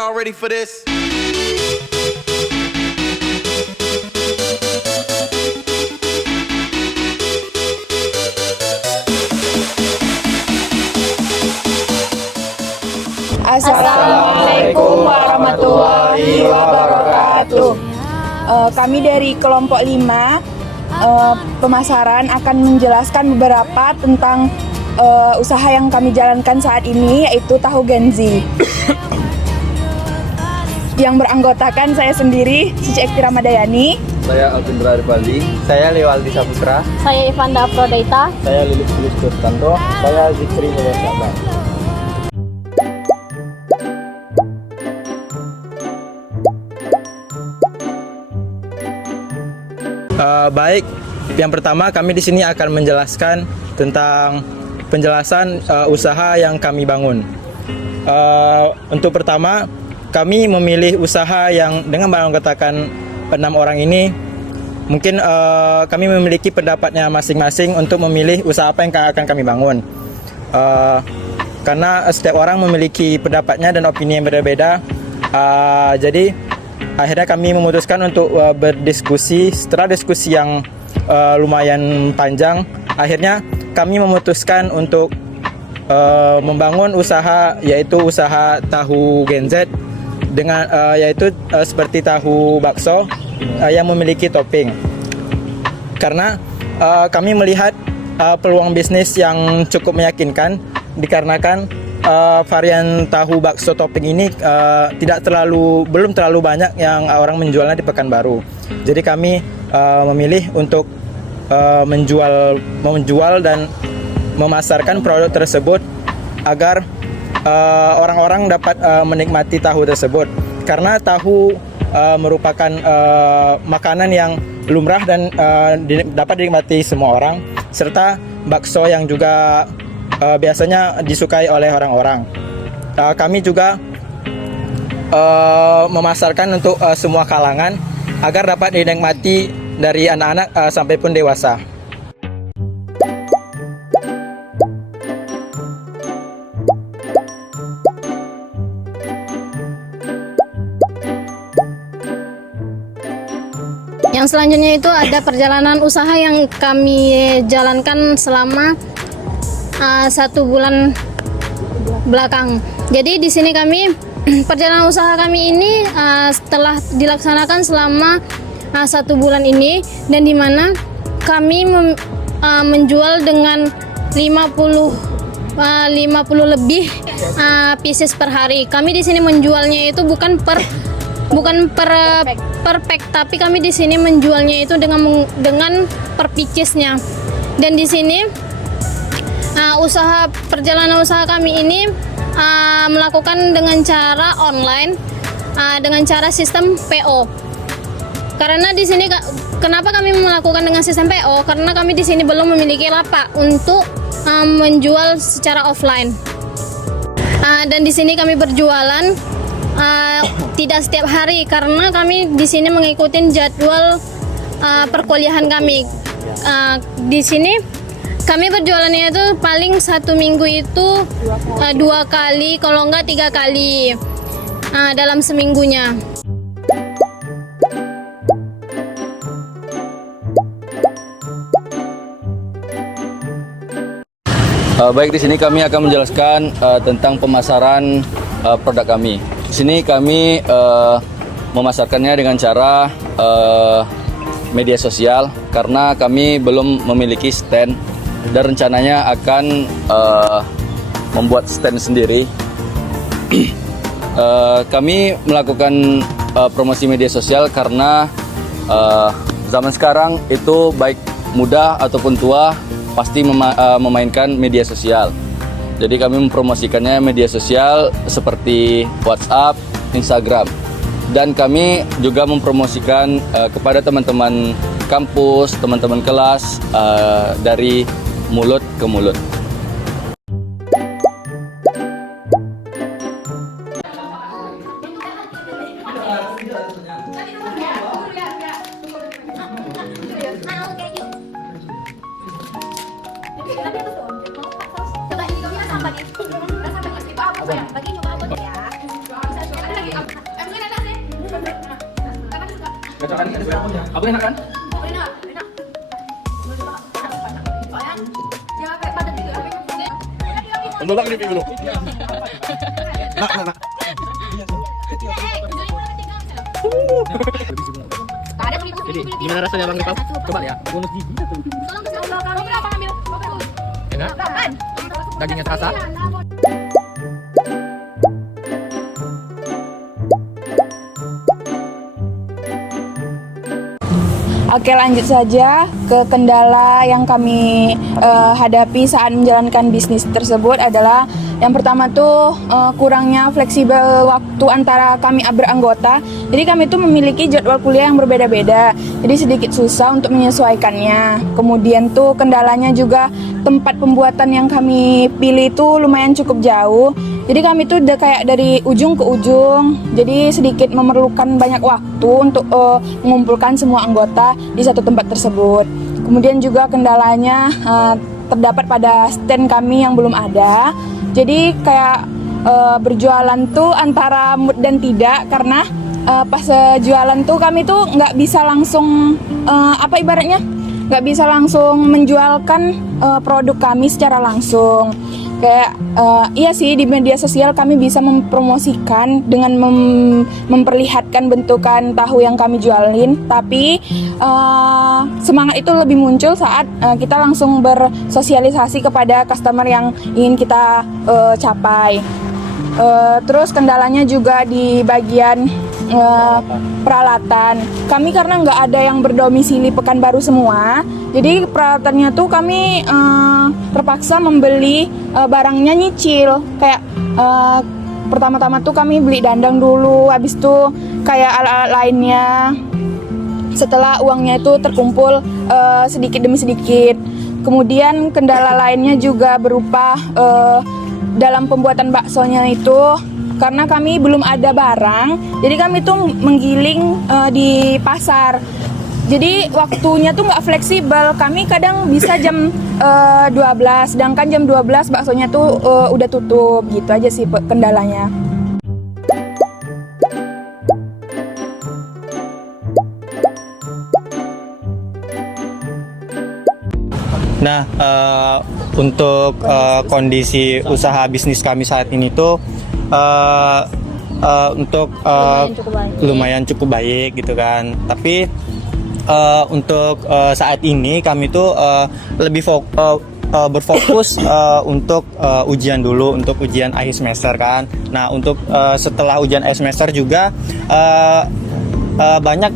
Y'all ready for this? Assalamualaikum warahmatullahi wabarakatuh. Kami dari kelompok 5 pemasaran akan menjelaskan beberapa tentang usaha yang kami jalankan saat ini, yaitu tahu Genzi. Yang beranggotakan saya sendiri, Cici Ekti Ramadayani. Saya Alvindra Arifaldi. Saya Lewaldi Saputra. Saya Ivanda Afrodaita. Saya Lilis Kurtanto. Saya Zikri Mulyasaba. Baik, yang pertama kami di sini akan menjelaskan tentang penjelasan usaha yang kami bangun. Untuk pertama, kami memilih usaha yang dengan mengatakan 6 orang ini, mungkin kami memiliki pendapatnya masing-masing untuk memilih usaha apa yang akan kami bangun. Karena setiap orang memiliki pendapatnya dan opini yang berbeda, jadi akhirnya kami memutuskan untuk berdiskusi. Setelah diskusi yang lumayan panjang, akhirnya kami memutuskan untuk membangun usaha, yaitu usaha tahu Genzi dengan yaitu seperti tahu bakso yang memiliki topping. Karena kami melihat peluang bisnis yang cukup meyakinkan, dikarenakan varian tahu bakso topping ini belum terlalu banyak yang orang menjualnya di Pekanbaru. Jadi kami memilih untuk menjual dan memasarkan produk tersebut agar orang-orang dapat menikmati tahu tersebut. Karena tahu merupakan makanan yang lumrah dan dapat dinikmati semua orang, serta bakso yang juga biasanya disukai oleh orang-orang. Kami juga memasarkan untuk semua kalangan agar dapat dinikmati dari anak-anak sampai pun dewasa. Yang selanjutnya itu ada perjalanan usaha yang kami jalankan selama 1 bulan belakang. Jadi di sini kami perjalanan usaha kami ini setelah dilaksanakan selama 1 bulan ini, dan di mana kami menjual dengan 50 lebih pieces per hari. Kami di sini menjualnya itu bukan per pack, tapi kami di sini menjualnya itu dengan per piecesnya. Dan di sini perjalanan usaha kami ini melakukan dengan cara online, dengan cara sistem PO. Karena di sini kenapa kami melakukan dengan sistem PO? Karena kami di sini belum memiliki lapak untuk menjual secara offline. Dan di sini kami berjualan tidak setiap hari, karena kami di sini mengikuti jadwal perkuliahan kami. Di sini kami berjualannya itu paling 1 minggu itu 2 kali, kalau enggak 3 kali dalam seminggunya. Baik, di sini kami akan menjelaskan tentang pemasaran produk kami. Di sini kami memasarkannya dengan cara media sosial, karena kami belum memiliki stand dan rencananya akan membuat stand sendiri. Kami melakukan promosi media sosial karena zaman sekarang itu baik muda ataupun tua pasti memainkan media sosial. Jadi kami mempromosikannya media sosial seperti WhatsApp, Instagram. Dan kami juga mempromosikan kepada teman-teman kampus, teman-teman kelas, dari mulut ke mulut. Apa enak kan? Menolak ini dulu. Jadi gimana rasanya Bang Ripal? Coba ya. Bonus gigi. Enak? Dagingnya terasa? Oke, lanjut saja ke kendala yang kami hadapi saat menjalankan bisnis tersebut adalah yang pertama tuh kurangnya fleksibel waktu antara kami beranggota. Jadi kami tuh memiliki jadwal kuliah yang berbeda-beda. Jadi sedikit susah untuk menyesuaikannya. Kemudian tuh kendalanya juga tempat pembuatan yang kami pilih itu lumayan cukup jauh. Jadi kami tuh udah kayak dari ujung ke ujung. Jadi sedikit memerlukan banyak waktu untuk mengumpulkan semua anggota di satu tempat tersebut. Kemudian juga kendalanya terdapat pada stand kami yang belum ada. Jadi kayak berjualan tuh antara mood dan tidak, karena pas jualan tuh kami tuh nggak bisa langsung nggak bisa langsung menjualkan produk kami secara langsung. Kayak iya sih, di media sosial kami bisa mempromosikan dengan memperlihatkan bentukan tahu yang kami jualin, tapi semangat itu lebih muncul saat kita langsung bersosialisasi kepada customer yang ingin kita capai. Terus kendalanya juga di bagian peralatan. Kami karena nggak ada yang berdomisili Pekanbaru semua, jadi peralatannya tuh kami terpaksa membeli barangnya nyicil. Kayak pertama-tama tuh kami beli dandang dulu, habis itu kayak alat-alat lainnya. Setelah uangnya itu terkumpul sedikit demi sedikit. Kemudian kendala lainnya juga berupa dalam pembuatan baksonya itu, karena kami belum ada barang, jadi kami tuh menggiling di pasar. Jadi waktunya tuh nggak fleksibel. Kami kadang bisa jam 12, sedangkan jam 12 baksonya tuh udah tutup. Gitu aja sih kendalanya. Nah, untuk kondisi usaha bisnis kami saat ini tuh untuk lumayan cukup baik gitu kan. Tapi untuk saat ini kami tuh lebih berfokus untuk ujian dulu, untuk ujian akhir semester kan. Nah, untuk setelah ujian akhir semester juga banyak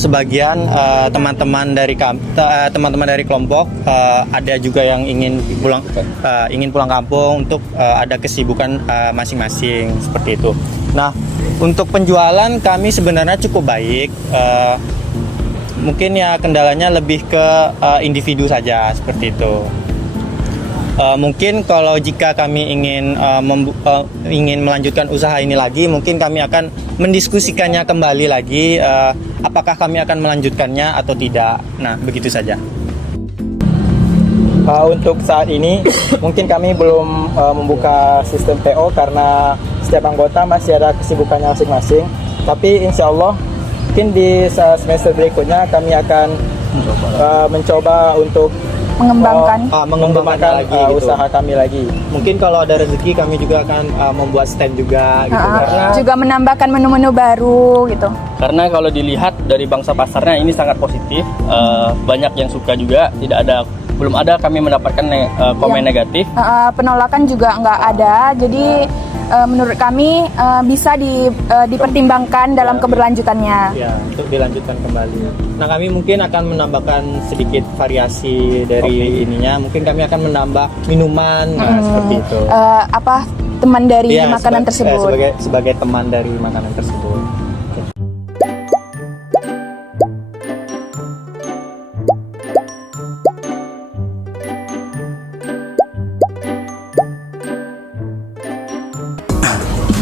sebagian teman-teman dari kelompok ada juga yang ingin pulang kampung untuk ada kesibukan masing-masing seperti itu. Nah, untuk penjualan kami sebenarnya cukup baik. Mungkin ya kendalanya lebih ke individu saja seperti itu. Mungkin kalau jika kami ingin melanjutkan usaha ini lagi, mungkin kami akan mendiskusikannya kembali lagi, apakah kami akan melanjutkannya atau tidak. Nah, begitu saja. Untuk saat ini mungkin kami belum membuka sistem PO karena setiap anggota masih ada kesibukannya masing-masing. Tapi insya Allah mungkin di semester berikutnya kami akan mencoba untuk mengembangkan lagi usaha kami lagi. Mungkin kalau ada rezeki kami juga akan membuat stand juga gitu. Karena juga menambahkan menu-menu baru gitu. Karena kalau dilihat dari bangsa pasarnya ini sangat positif, banyak yang suka juga, belum ada kami mendapatkan komen negatif. Penolakan juga nggak ada, jadi menurut kami bisa dipertimbangkan dalam keberlanjutannya. Ya, untuk dilanjutkan kembali. Nah, kami mungkin akan menambahkan sedikit variasi dari ininya. Mungkin kami akan menambah minuman, seperti itu. Teman dari makanan tersebut. Sebagai teman dari makanan tersebut.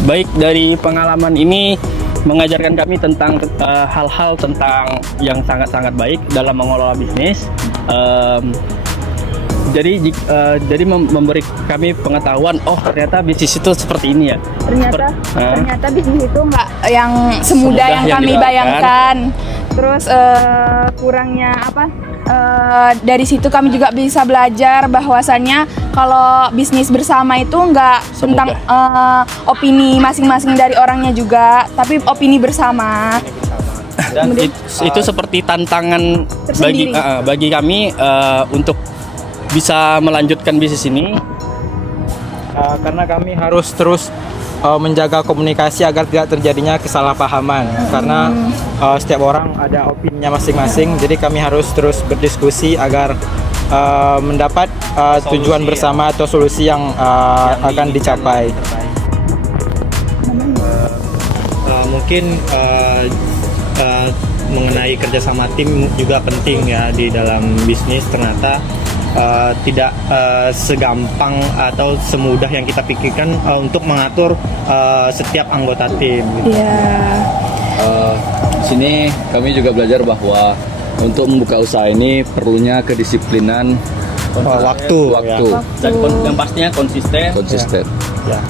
Baik, dari pengalaman ini mengajarkan kami tentang hal-hal tentang yang sangat-sangat baik dalam mengelola bisnis. Jadi memberi kami pengetahuan, oh ternyata bisnis itu seperti ini ya. Ternyata bisnis itu nggak yang semudah yang kami bayangkan. Terus kurangnya apa? Dari situ kami juga bisa belajar bahwasannya kalau bisnis bersama itu nggak tentang opini masing-masing dari orangnya juga, tapi opini bersama. Dan itu seperti tantangan bagi Tersendiri. bagi kami untuk bisa melanjutkan bisnis ini. Karena kami harus terus menjaga komunikasi agar tidak terjadinya kesalahpahaman, karena setiap orang ada opininya masing-masing, jadi kami harus terus berdiskusi agar mendapat tujuan bersama atau solusi yang akan dicapai. Mungkin mengenai kerjasama tim juga penting ya di dalam bisnis. Ternyata tidak segampang atau semudah yang kita pikirkan untuk mengatur setiap anggota tim. Iya. Sini kami juga belajar bahwa untuk membuka usaha ini perlunya kedisiplinan, Waktu. Dan pastinya konsisten. Ya.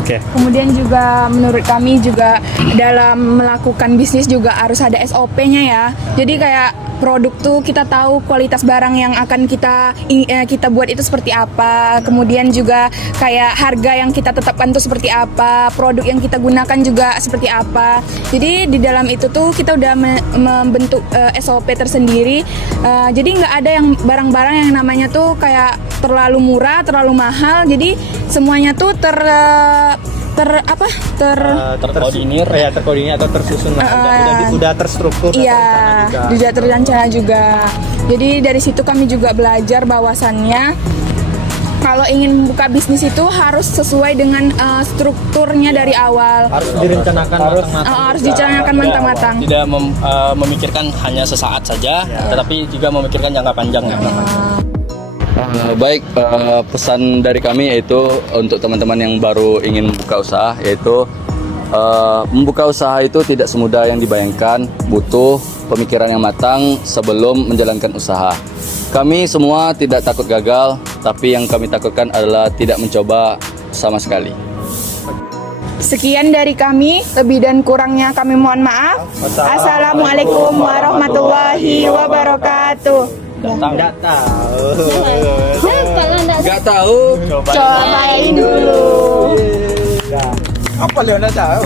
Oke. Kemudian juga menurut kami juga dalam melakukan bisnis juga harus ada SOP-nya ya. Jadi kayak produk tuh kita tahu kualitas barang yang akan kita buat itu seperti apa. Kemudian juga kayak harga yang kita tetapkan tuh seperti apa, produk yang kita gunakan juga seperti apa. Jadi di dalam itu tuh kita udah membentuk SOP tersendiri. Jadi nggak ada yang barang-barang yang namanya tuh kayak terlalu murah, terlalu mahal. Jadi semuanya tuh terkoordinir. Terkoordinir atau tersusun lah. Udah terstruktur. Iya, juga terencana juga. Jadi dari situ kami juga belajar bahwasannya kalau ingin membuka bisnis itu harus sesuai dengan strukturnya dari awal. Harus direncanakan matang-matang. Harus direncanakan matang-matang. Tidak memikirkan hanya sesaat saja, tetapi juga memikirkan jangka panjang. Baik, pesan dari kami yaitu untuk teman-teman yang baru ingin membuka usaha, yaitu membuka usaha itu tidak semudah yang dibayangkan, butuh pemikiran yang matang sebelum menjalankan usaha. Kami semua tidak takut gagal, tapi yang kami takutkan adalah tidak mencoba sama sekali. Sekian dari kami, lebih dan kurangnya kami mohon maaf. Assalamualaikum warahmatullahi wabarakatuh. Nggak tahu. Kalau enggak Gak tahu. Cobain dulu. Apa Leona tahu?